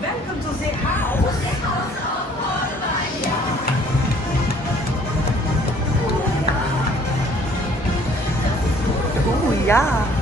Welcome to the house. Oh, yeah.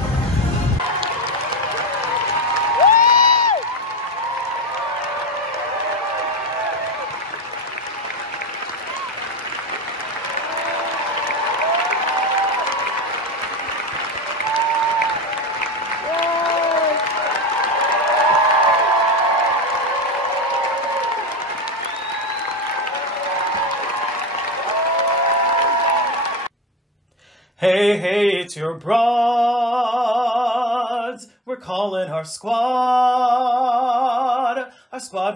Hey, hey, it's your broads. We're calling our squad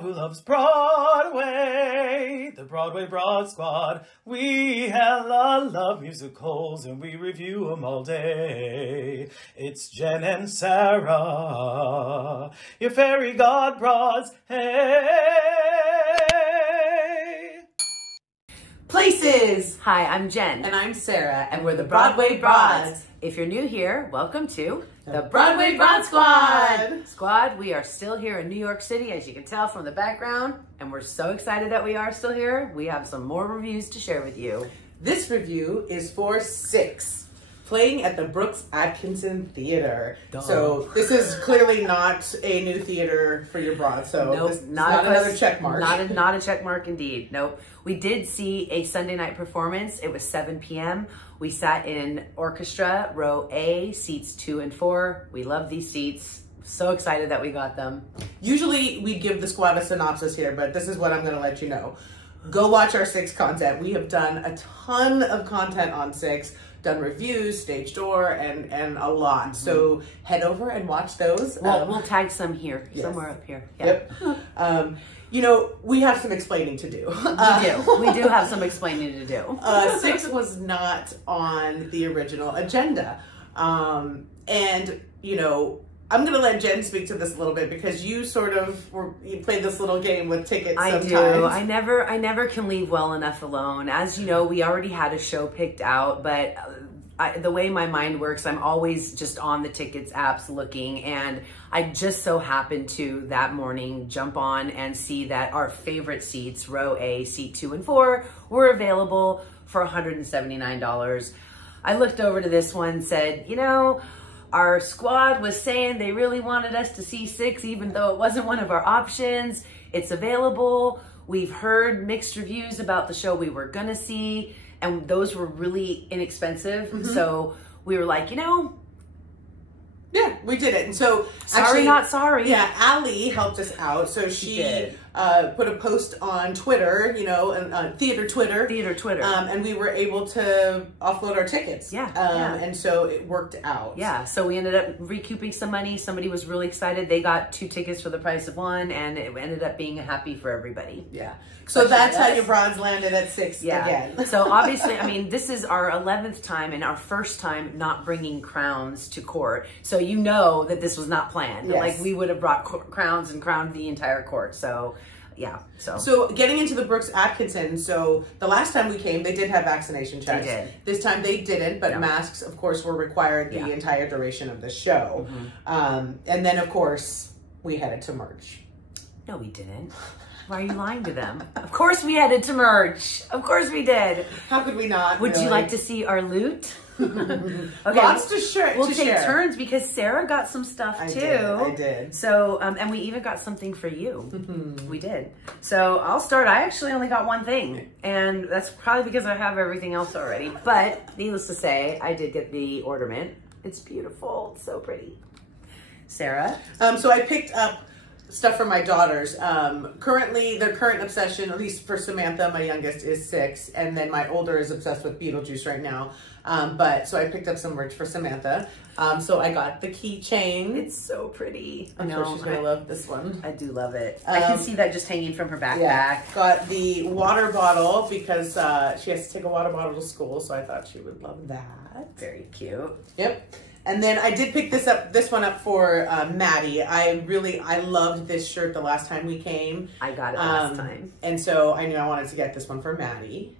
who loves Broadway, the Broadway Broad Squad. We hella love musicals and we review them all day. It's Jen and Sarah, your fairy god broads. Hey. Places! Hi, I'm Jen. And I'm Sarah, and we're the Broadway Broads. If you're new here, welcome to The Broadway Broad Squad! Squad, we are still here in New York City, as you can tell from the background, and we're so excited that we are still here. We have some more reviews to share with you. This review is for 6, playing at the Brooks Atkinson Theater. Duh. So this is clearly not a new theater for your broad, so Nope, this is not another check mark. Not a check mark indeed. Nope. We did see a Sunday night performance. It was 7 p.m. We sat in orchestra, row A, seats 2 and 4. We love these seats. So excited that we got them. Usually we give the squad a synopsis here, but this is what I'm going to let you know. Go watch our 6 content. We have done a ton of content on 6, done reviews, stage door, and a lot. Mm-hmm. So head over and watch those. We'll tag some here, yes. somewhere up here. Yeah. Yep. You know, we have some explaining to do. We do have some explaining to do. 6 was not on the original agenda. And, you know, I'm going to let Jen speak to this a little bit because you you played this little game with tickets sometimes. I do. I never can leave well enough alone. As you know, we already had a show picked out, but the way my mind works, I'm always just on the tickets apps looking, and I just so happened to that morning jump on and see that our favorite seats, row A, seat 2 and 4, were available for $179. I looked over to this one and said, you know, our squad was saying they really wanted us to see 6, even though it wasn't one of our options. It's available. We've heard mixed reviews about the show we were gonna see, and those were really inexpensive. Mm-hmm. So we were like, you know, yeah, we did it. And so sorry, actually, not sorry. Yeah, Allie helped us out. So she put a post on Twitter, you know, and theater Twitter. And we were able to offload our tickets. Yeah, And so it worked out. Yeah, so we ended up recouping some money. Somebody was really excited. They got 2 tickets for the price of 1, and it ended up being happy for everybody. Yeah. So that's how your broads landed at 6 again. So obviously, I mean, this is our 11th time and our first time not bringing crowns to court. So you know that this was not planned. Yes. Like, we would have brought crowns and crowned the entire court. So yeah. So getting into the Brooks Atkinson, so the last time we came, they did have vaccination checks. They did. This time they didn't, but masks, of course, were required the entire duration of the show. Mm-hmm. And then, of course, we headed to merch. No, we didn't. Why are you lying to them? Of course we headed to merch. Of course we did. How could we not? Would you like to see our loot? Okay, lots to share. We'll take turns because Sarah got some stuff too. I did. So, and we even got something for you. We did. So I'll start. I actually only got one thing, and that's probably because I have everything else already. But needless to say, I did get the ornament. It's beautiful. It's so pretty. Sarah? So I picked up stuff for my daughters. Currently, their current obsession, at least for Samantha, my youngest, is 6, and then my older is obsessed with Beetlejuice right now. So I picked up some merch for Samantha. So I got the keychain. It's so pretty. I'm sure she's gonna love this one. I do love it. I can see that just hanging from her backpack. Yeah. Got the water bottle because she has to take a water bottle to school, so I thought she would love that. Very cute. Yep. And then I did pick this one up for Maddie. I loved this shirt the last time we came. I got it last time. And so I knew I wanted to get this one for Maddie.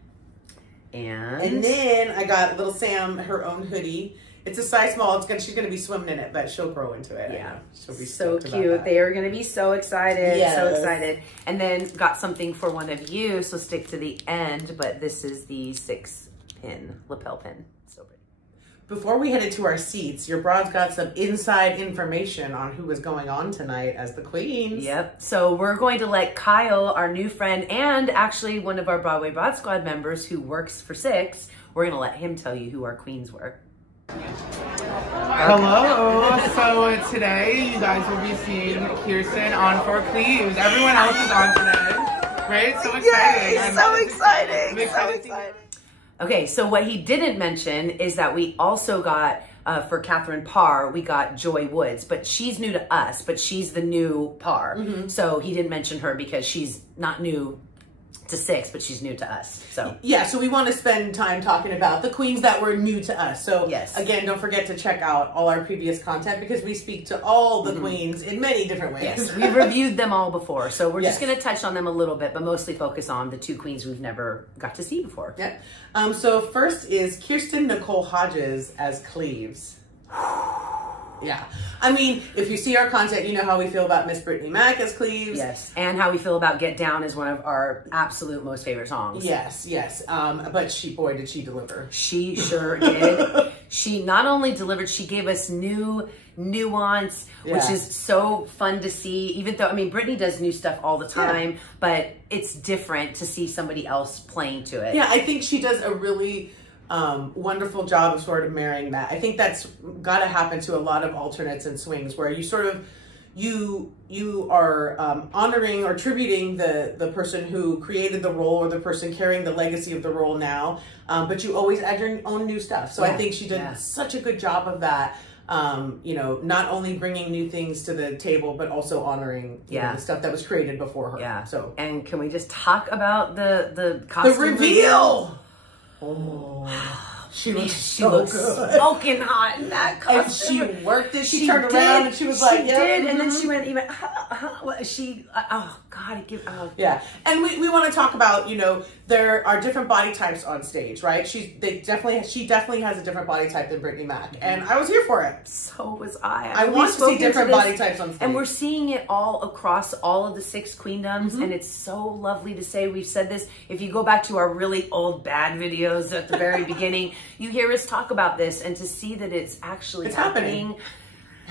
And then I got little Sam her own hoodie. It's a size small. She's gonna be swimming in it, but she'll grow into it. Yeah, she'll be so cute. They are gonna be so excited, so excited. And then got something for one of you, so stick to the end. But this is the 6-pin lapel pin. So pretty. Before we head into our seats, your broad's got some inside information on who is going on tonight as the queens. Yep. So we're going to let Kyle, our new friend, and actually one of our Broadway Broad Squad members who works for 6, we're going to let him tell you who our queens were. Hello. So today you guys will be seeing Kirsten on for Cleves. Everyone else is on today. Right? So exciting. Yay, so exciting. Okay, so what he didn't mention is that we also got, for Catherine Parr, we got Joy Woods, but she's new to us, but she's the new Parr. So he didn't mention her because she's not new to 6, but she's new to us. So yeah, so we want to spend time talking about the queens that were new to us. So yes, again, don't forget to check out all our previous content because we speak to all the queens in many different ways. Yes, we've reviewed them all before, so we're just going to touch on them a little bit, but mostly focus on the 2 queens we've never got to see before. Yep. So first is Kirsten Nicole Hodges as Cleves. Yeah. I mean, if you see our content, you know how we feel about Miss Brittany Mack as Cleves. Yes. And how we feel about Get Down is one of our absolute most favorite songs. Yes, yes. But boy, did she deliver. She sure did. She not only delivered, she gave us new nuance, which is so fun to see. Even though, I mean, Brittany does new stuff all the time, but it's different to see somebody else playing to it. Yeah, I think she does a really wonderful job of sort of marrying that. I think that's got to happen to a lot of alternates and swings where you sort of, you are honoring or tributing the person who created the role or the person carrying the legacy of the role now, but you always add your own new stuff. So I think she did such a good job of that. You know, not only bringing new things to the table, but also honoring you know, the stuff that was created before her. Yeah. So, and can we just talk about the costume? The reveal. Oh, she looks so good. Smoking hot in that costume. And she worked it. She turned around and she was like, "Yeah." She did, and then she went even. Oh God, yeah. And we want to talk about, you know, there are different body types on stage, right? She definitely has a different body type than Brittany Mack, and I was here for it. So was I. I want to see different body types on stage, and we're seeing it all across all of the 6 queendoms, and it's so lovely to say. We've said this. If you go back to our really old bad videos at the very beginning, you hear us talk about this, and to see that it's actually happening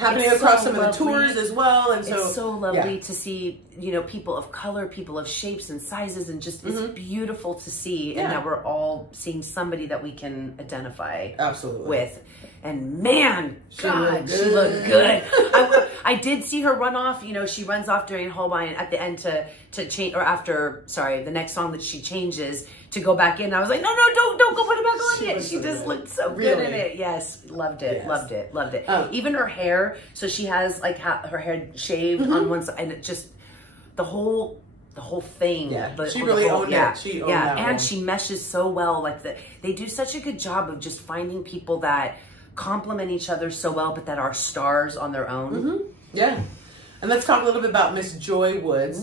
across some of the tours as well. And so it's so lovely to see, you know, people of color, people of shapes and sizes, and just it's beautiful to see, and that we're all seeing somebody that we can identify with. And man, she looked good. I did see her run off. You know, she runs off during Holbein at the end to change, or after, sorry, the next song that she changes to go back in. I was like, no, don't go put it back on yet. She just looked so good in it. Yes, loved it, loved it. Even her hair. So she has like her hair shaved on one side, and it just the whole thing. Yeah, she really owned it. She owned that and one. she meshes so well. Like they do such a good job of just finding people that complement each other so well, but that are stars on their own. Yeah. And let's talk a little bit about Miss Joy Woods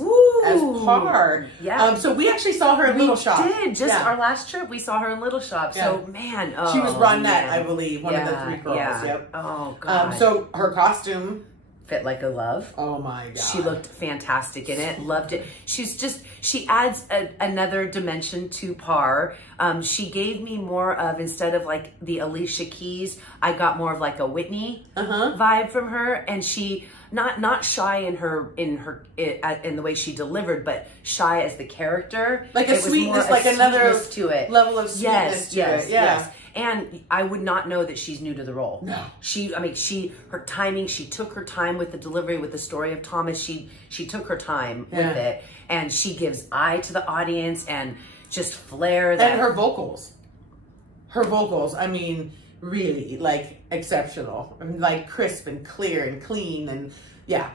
as Parr. Yeah. So we actually saw her in Little Shop. We did. Just our last trip, we saw her in Little Shop. So, man. Oh, she was Ronette, I believe, one of the 3 girls. Yep. Oh, God. So her costume fit like a glove. Oh, my God. She looked fantastic in it. Loved it. She adds another dimension to Parr. She gave me more of, instead of like the Alicia Keys, I got more of like a Whitney vibe from her. And she... Not shy in the way she delivered, but shy as the character. Like a sweetness, like another to it. level of sweetness to it. Yes. And I would not know that she's new to the role. No. Her timing, she took her time with the delivery, with the story of Thomas. She took her time with it, and she gives eye to the audience and just flair. And her vocals, I mean, really like exceptional. I mean, like crisp and clear and clean and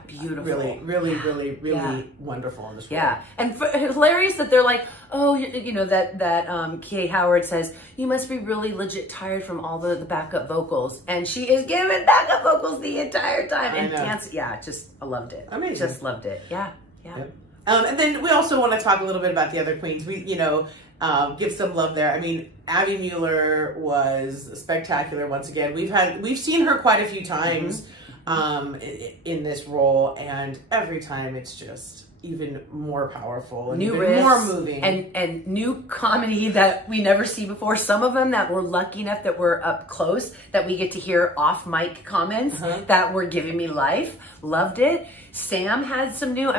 beautiful. Really wonderful in this role. Yeah, and hilarious that they're like, oh, you know, that Kay Howard says, you must be really legit tired from all the backup vocals, and she is giving backup vocals the entire time and dance. Yeah, I loved it. Amazing. Just loved it. Yeah. Yep. And then we also want to talk a little bit about the other queens. We, give some love there. I mean, Abby Mueller was spectacular once again. We've seen her quite a few times in this role, and every time it's just even more powerful and new even riffs, more moving, and new comedy that we never see before. Some of them that we're lucky enough that we're up close, that we get to hear off mic comments that were giving me life. Loved it. Sam had some new,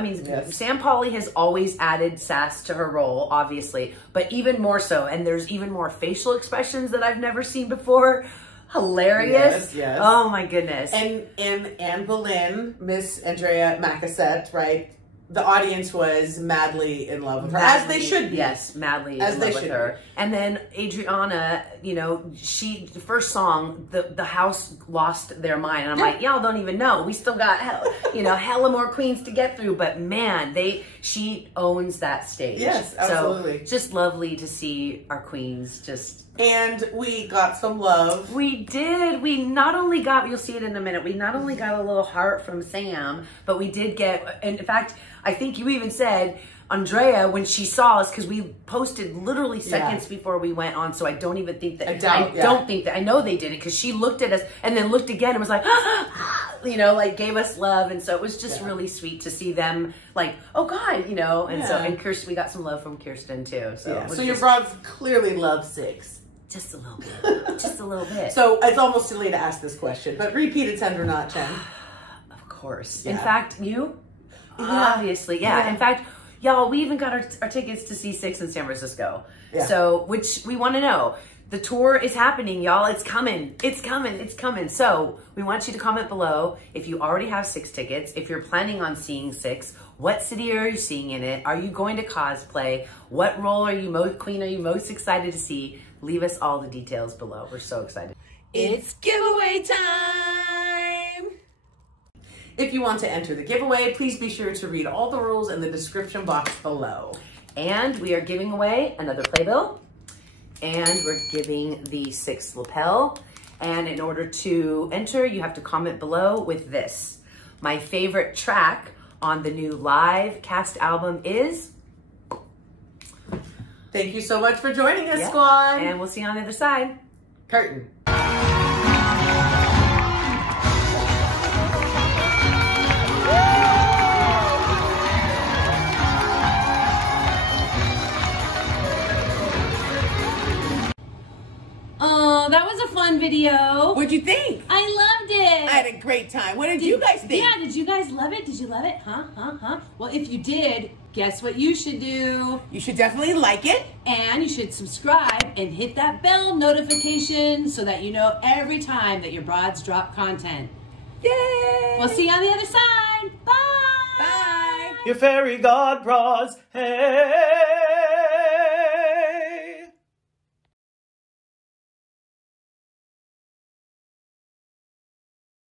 Sam Pauly has always added sass to her role, obviously, but even more so. And there's even more facial expressions that I've never seen before. Hilarious. Yes. Oh my goodness. And Anne Boleyn, Miss Andrea Macassette, right? The audience was madly in love with her, as they should be. Yes, madly in love with her. And then Adriana, the first song, the house lost their mind. And I'm like, y'all don't even know. We still got hella more queens to get through. But man, she owns that stage. Yes, absolutely. So just lovely to see our queens just. And we got some love. We did. We not only got, you'll see it in a minute, we not only got a little heart from Sam, but we did get, and in fact, I think you even said, Andrea, when she saw us, because we posted literally seconds before we went on, so I don't even think that, don't think that, I know they did it, because she looked at us and then looked again and was like, gave us love. And so it was just really sweet to see them like, oh God, and so, and Kirsten, we got some love from Kirsten too. So, so your broads clearly love Six. Just a little bit. Just a little bit. So it's almost silly to ask this question, but repeat it 10 or not 10. Of course. Yeah. In fact, obviously, yeah. In fact, y'all, we even got our tickets to see Six in San Francisco. Yeah. So, which we want to know. The tour is happening, y'all. It's coming. It's coming. It's coming. So we want you to comment below if you already have Six tickets, if you're planning on seeing Six, what city are you seeing in it? Are you going to cosplay? What role queen are you most excited to see? Leave us all the details below. We're so excited. It's giveaway time! If you want to enter the giveaway, please be sure to read all the rules in the description box below. And we are giving away another playbill. And we're giving the Six lapel. And in order to enter, you have to comment below with this. My favorite track on the new live cast album is... Thank you so much for joining us, squad. And we'll see you on the other side. Curtain. Oh, that was a fun video. What'd you think? I loved it. I had a great time. What did you guys think? Yeah, did you guys love it? Did you love it? Huh? Well, if you did, guess what you should do? You should definitely like it. And you should subscribe and hit that bell notification so that you know every time that your broads drop content. Yay! We'll see you on the other side. Bye! Bye! Your fairy god bras, hey!